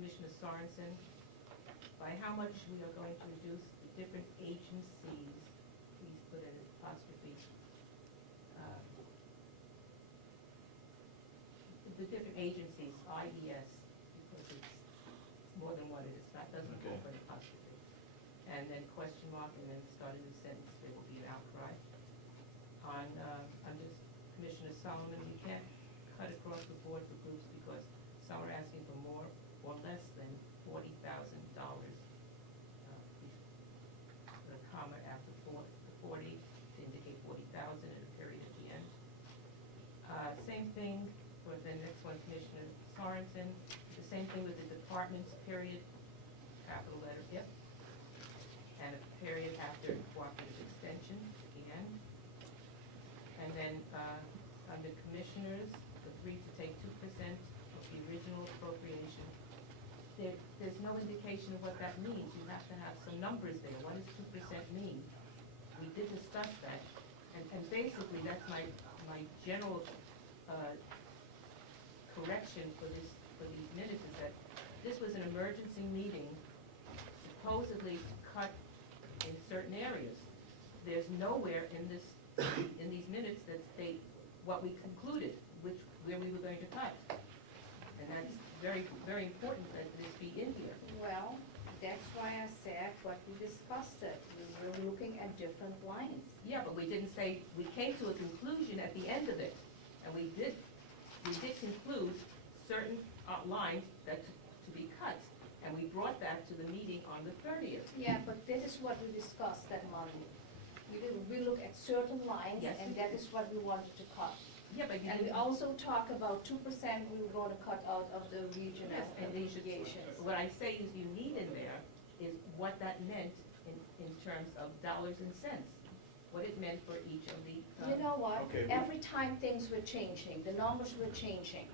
Commissioner Sorensen, by how much we are going to reduce the different agencies, please put an apostrophe, the different agencies, IES, because it's more than what it is, that doesn't Okay. open apostrophe. And then question mark, and then start a new sentence, there will be an outcry. Under Commissioner Solomon, you can't cut across the board for groups because some are asking for more or less than $40,000. Put a comma after 40 to indicate 40,000 and a period at the end. Same thing for the next one, Commissioner Sorensen. The same thing with the departments, period, capital letter, yep. And a period after cooperative extension at the end. And then under commissioners, the 3 to take 2% of the original appropriation. There's no indication of what that means. You have to have some numbers there. What does 2% mean? We did discuss that. And basically, that's my general correction for these minutes is that this was an emergency meeting supposedly to cut in certain areas. There's nowhere in these minutes that state what we concluded, where we were going to cut. And that's very, very important that this be in here. Well, that's why I said what we discussed it. We were looking at different lines. Yeah, but we didn't say, we came to a conclusion at the end of it. And we did conclude certain lines that to be cut. And we brought that to the meeting on the 30th. Yeah, but that is what we discussed that Monday. We look at certain lines, Yes, and we that did. is what we wanted to cut. Yeah, but you And we didn't. also talk about 2% we were going to cut out of the regional Yes, and they should, investigations. what I say is you need in there is what that meant in terms of dollars and cents. What it meant for each of the. You know what? Okay, Every time things were changing, the numbers were changing.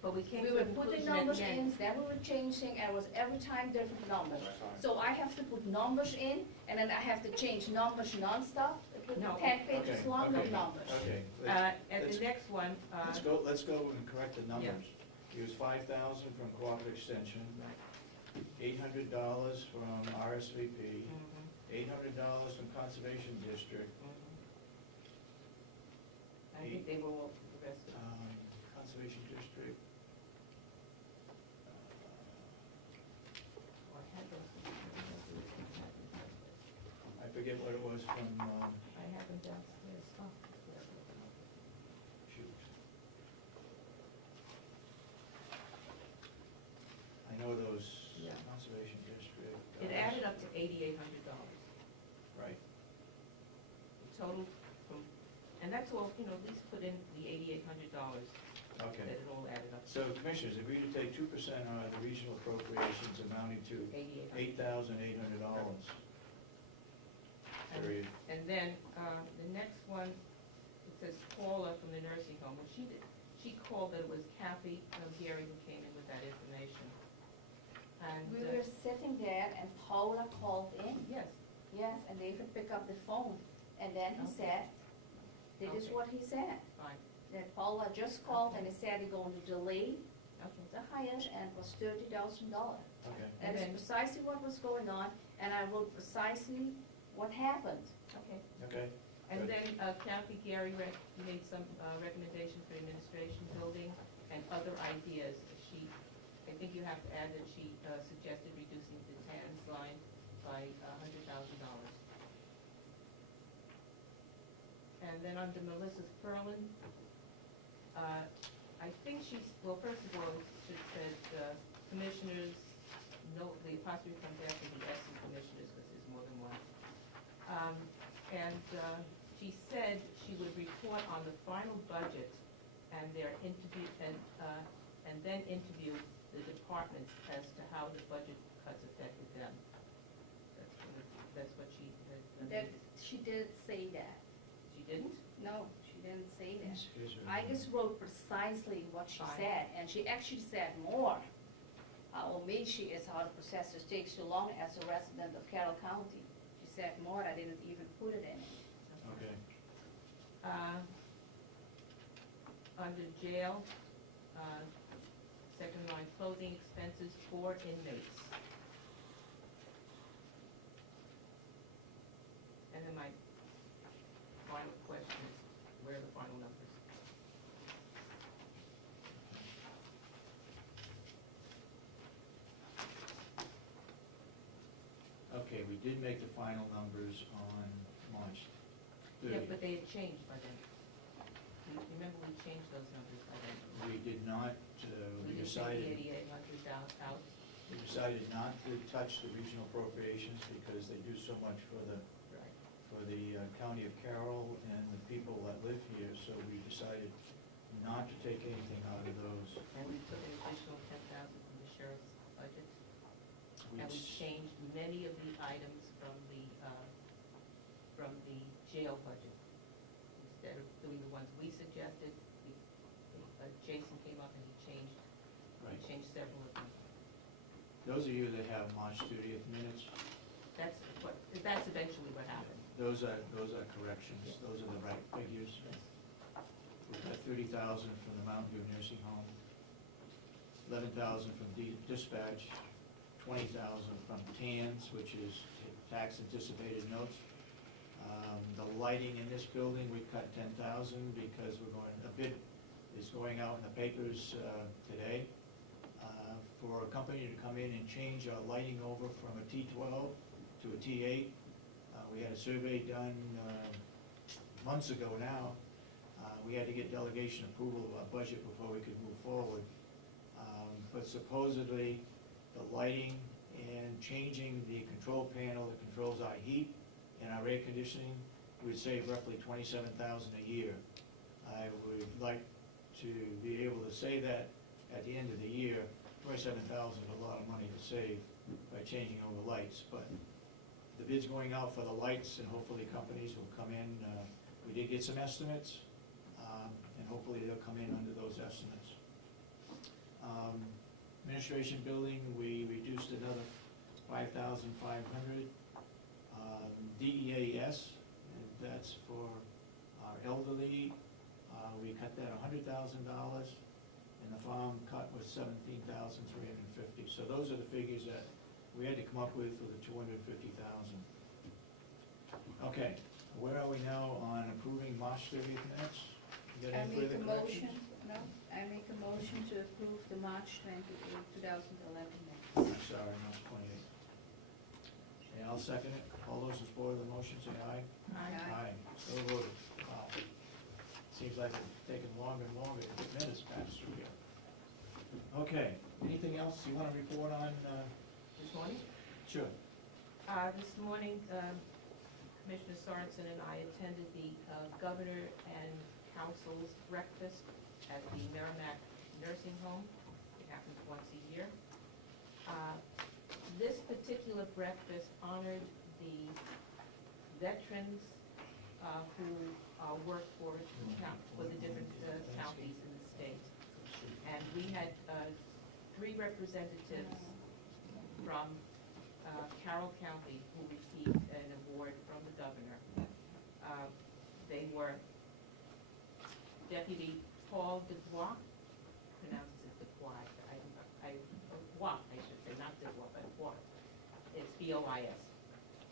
But we came We to a were putting conclusion at numbers the in, end. then we were changing, and it was every time different numbers. So I have to put numbers in, and then I have to change numbers non-stop. It would be No. 10 pages Okay, long of okay, numbers. Okay. And let's- the next one. Let's go and correct the numbers. Use 5,000 from cooperative extension, $800 from RSVP, $800 from conservation district, I think they were all the rest of it. conservation district. Or had those. I forget what it was from, I have them downstairs. Oh, shoot. I know those Yeah. conservation district. it added up to $8,800. Right. Total from, and that's all, at least put in the $8,800 that Okay. it all added up to. So commissioners, agree to take 2% out of the regional appropriations amounting to $8,800. Period. And then, the next one, it says Paula from the nursing home. Well, she called that it was Kathy Gary who came in with that information. And, We were sitting there, and Paula called in. yes, Yes, and David picked up the phone, and then he Okay. said, this is Okay. what he said. fine, That Paula just called and he said he's going to delay okay. the hire, and it was $30,000. Okay. That And is then- precisely what was going on, and I wrote precisely what happened. Okay. Okay. And Good. then Kathy Gary made some recommendations for administration building and other ideas. I think you have to add that she suggested reducing the TANs line by $100,000. And then under Melissa Ferlin, I think well, first of all, she said commissioners, no, the apostrophe comes after the S in commissioners because there's more than one. She said she would report on the final budget and their interview, and then interview the departments as to how the budget cuts affected them. That's what she had. That, she didn't say that. She didn't? No, she didn't say that. Excuse me. I just wrote precisely what she Fine. said, and she actually said more. How she is how the process takes so long as a resident of Carroll County. She said more, I didn't even put it in. Okay. Under jail, second line on clothing expenses for inmates. And then my final question is, where are the final numbers? Okay, we did make the final numbers on March 30th. Yeah, but they had changed by then. Remember, we changed those numbers by then. We did not, we We did take decided, the 8,800 out. we decided not to touch the regional appropriations because they do so much for the Right. county of Carroll and the people that live here, so we decided not to take anything out of those. And we took an additional 10,000 from the sheriff's budget. And we Which- changed many of the items from the jail budget. Instead of doing the ones we suggested, Jason came up and he Right. changed several of them. Those of you that have March 30th minutes, That's eventually what happened. those are corrections, those are the right figures. We've got 30,000 from the Mountain View Nursing Home, 11,000 from dispatch, 20,000 from TANs, which is tax anticipated notes. The lighting in this building, we cut 10,000 because a bid is going out in the papers today for a company to come in and change our lighting over from a T12 to a T8. We had a survey done months ago now. We had to get delegation approval of our budget before we could move forward. But supposedly, the lighting and changing the control panel that controls our heat and our air conditioning would save roughly $27,000 a year. I would like to be able to say that at the end of the year, $27,000 is a lot of money to save by changing over lights, but the bid's going out for the lights, and hopefully companies will come in. We did get some estimates, and hopefully they'll come in under those estimates. Administration building, we reduced another 5,500. DEAS, and that's for our elderly, we cut that $100,000, and the farm cut was $17,350. So those are the figures that we had to come up with for the $250,000. Okay, where are we now on approving March 30th minutes? You got I any make further a corrections? motion, I make a motion to approve the March 28, 2011 minutes. I'm sorry, March 28th. Okay, I'll second it. All those in support of the motion, say aye. Aye. So voted. Wow. Seems like it's taking longer and longer to get minutes passed through here. Okay, anything else you want to report on? This morning? Sure. This morning, Commissioner Sorensen and I attended the Governor and Council's breakfast at the Merrimack Nursing Home. It happens once a year. This particular breakfast honored the veterans who work for the different counties in the state. And we had 3 representatives from Carroll County who received an award from the governor. They were Deputy Paul Dubois, pronounces it Dubois, Bois, I should say, not Dubois, but Bois. It's B-O-I-S.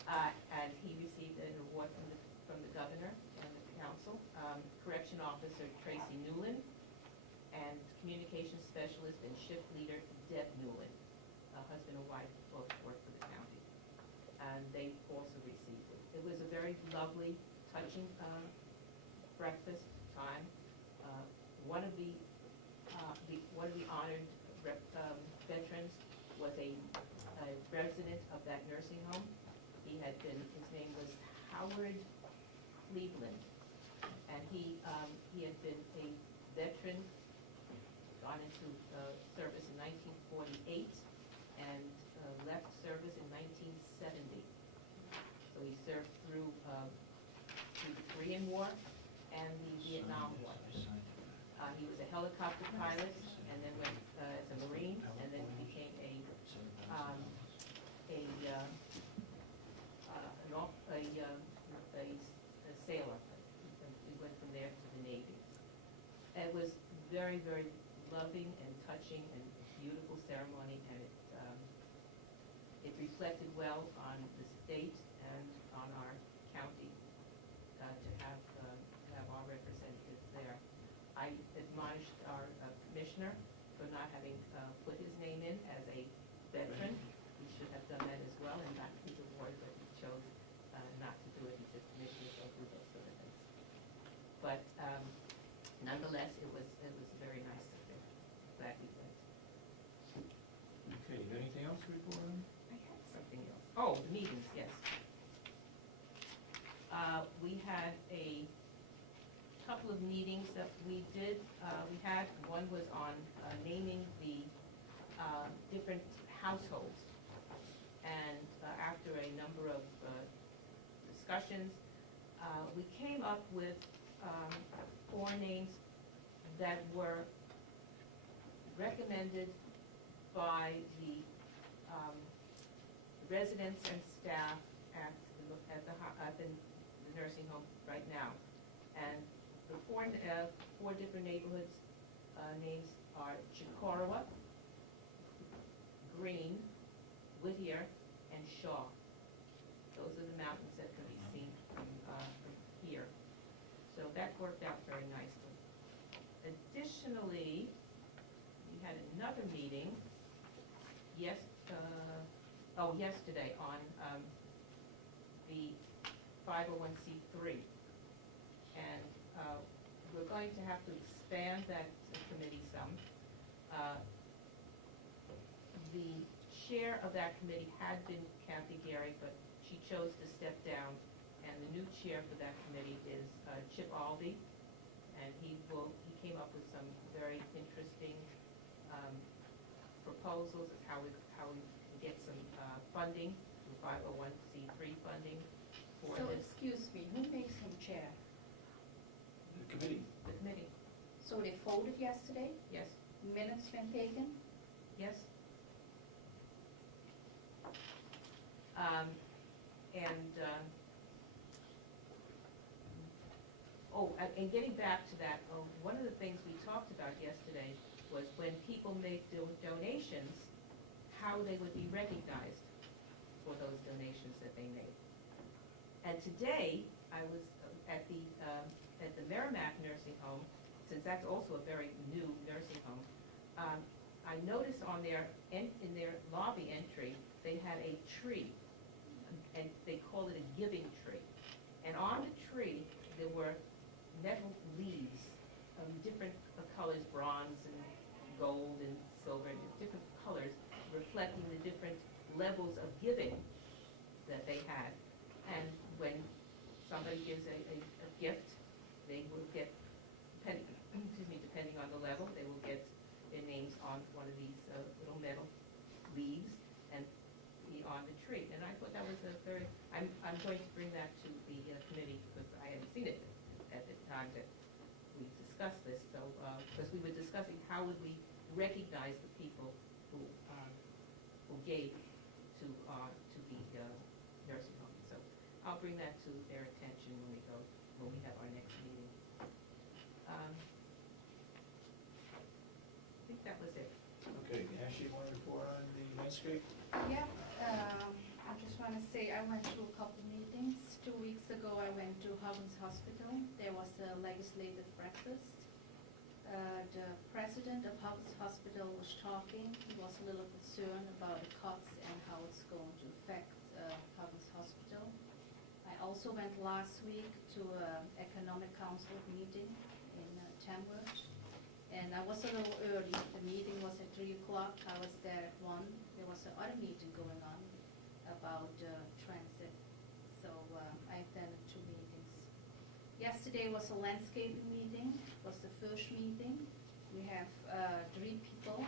And he received an award from the governor and the council. Correction Officer Tracy Newland, and Communications Specialist and Shift Leader Deb Newland. Husband and wife both work for the county. And they also received it. It was a very lovely, touching breakfast time. One of the honored veterans was a resident of that nursing home. His name was Howard Cleveland, and he had been a veteran, gone into service in 1948, and left service in 1970. So he served through the Korean War and the Vietnam War. He was a helicopter pilot, and then went as a Marine, and then became a sailor. He went from there to the Navy. It was very, very loving and touching and beautiful. ceremony, and it reflected well on the state and on our county to have our representatives there. I admonished our commissioner for not having put his name in as a veteran. He should have done that as well, and not his award, but he chose not to do it. He said commissioners don't do those sort of things. But nonetheless, it was very nice of him. Glad we went. Okay, you got anything else to report on? I had something else. Oh, the meetings, yes. We had a couple of meetings that we did. One was on naming the different households. And after a number of discussions, we came up with 4 names that were recommended by the residents and staff at the nursing home right now. And the 4 different neighborhoods names are Chicorowa, Green, Whittier, and Shaw. Those are the mountains that can be seen from here. So that worked out very nicely. Additionally, we had another meeting yesterday on the 501c3. And we're going to have to expand that committee some. The chair of that committee had been Kathy Gary, but she chose to step down, and the new chair for that committee is Chip Aldy, and he came up with some very interesting proposals of how we can get some funding, 501c3 funding for So, this. excuse me, who makes him chair? The committee. The committee, So they voted yesterday, yes, minutes been taken? yes. And getting back to that, one of the things we talked about yesterday was when people make donations, how they would be recognized for those donations that they made. And today, I was at the Merrimack Nursing Home, since that's also a very new nursing home. I noticed in their lobby entry, they had a tree, and they call it a giving tree. And on the tree, there were metal leaves of different colors, bronze and gold and silver, and different colors reflecting the different levels of giving that they had. And when somebody gives a gift, they will get, depending on the level, they will get their names on one of these little metal leaves and be on the tree. And I thought that was I'm going to bring that to the committee, because I hadn't seen it at the time that we discussed this. So, because we were discussing how would we recognize the people who gave to the nursing home. So I'll bring that to their attention when we have our next meeting. I think that was it. Okay, Ashley, want to report on the landscape? Yeah, I just want to say I went to a couple meetings. 2 weeks ago, I went to Huggins Hospital. There was a legislative breakfast. The president of Huggins Hospital was talking. He was a little concerned about the cuts and how it's going to affect Huggins Hospital. I also went last week to an Economic Council meeting in Tamworth. And I was a little early. The meeting was at 3 o'clock. I was there at 1. There was another meeting going on about transit. So I attended 2 meetings. Yesterday was a landscaping meeting. It was the first meeting. We have 3 people.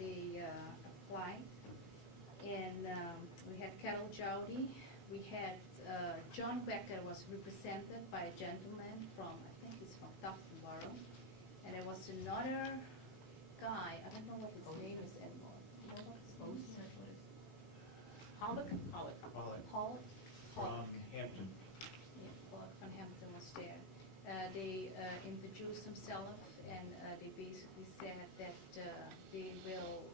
They applied. And we had Carroll County. We had John Becker was represented by a gentleman from, I think he's from Tufton Borough. And there was another guy, I don't know what his name is anymore. You know what his name is? Pollock? Pollock. From Hampton. Yeah, Pollock from Hampton was there. They introduced themselves, and they basically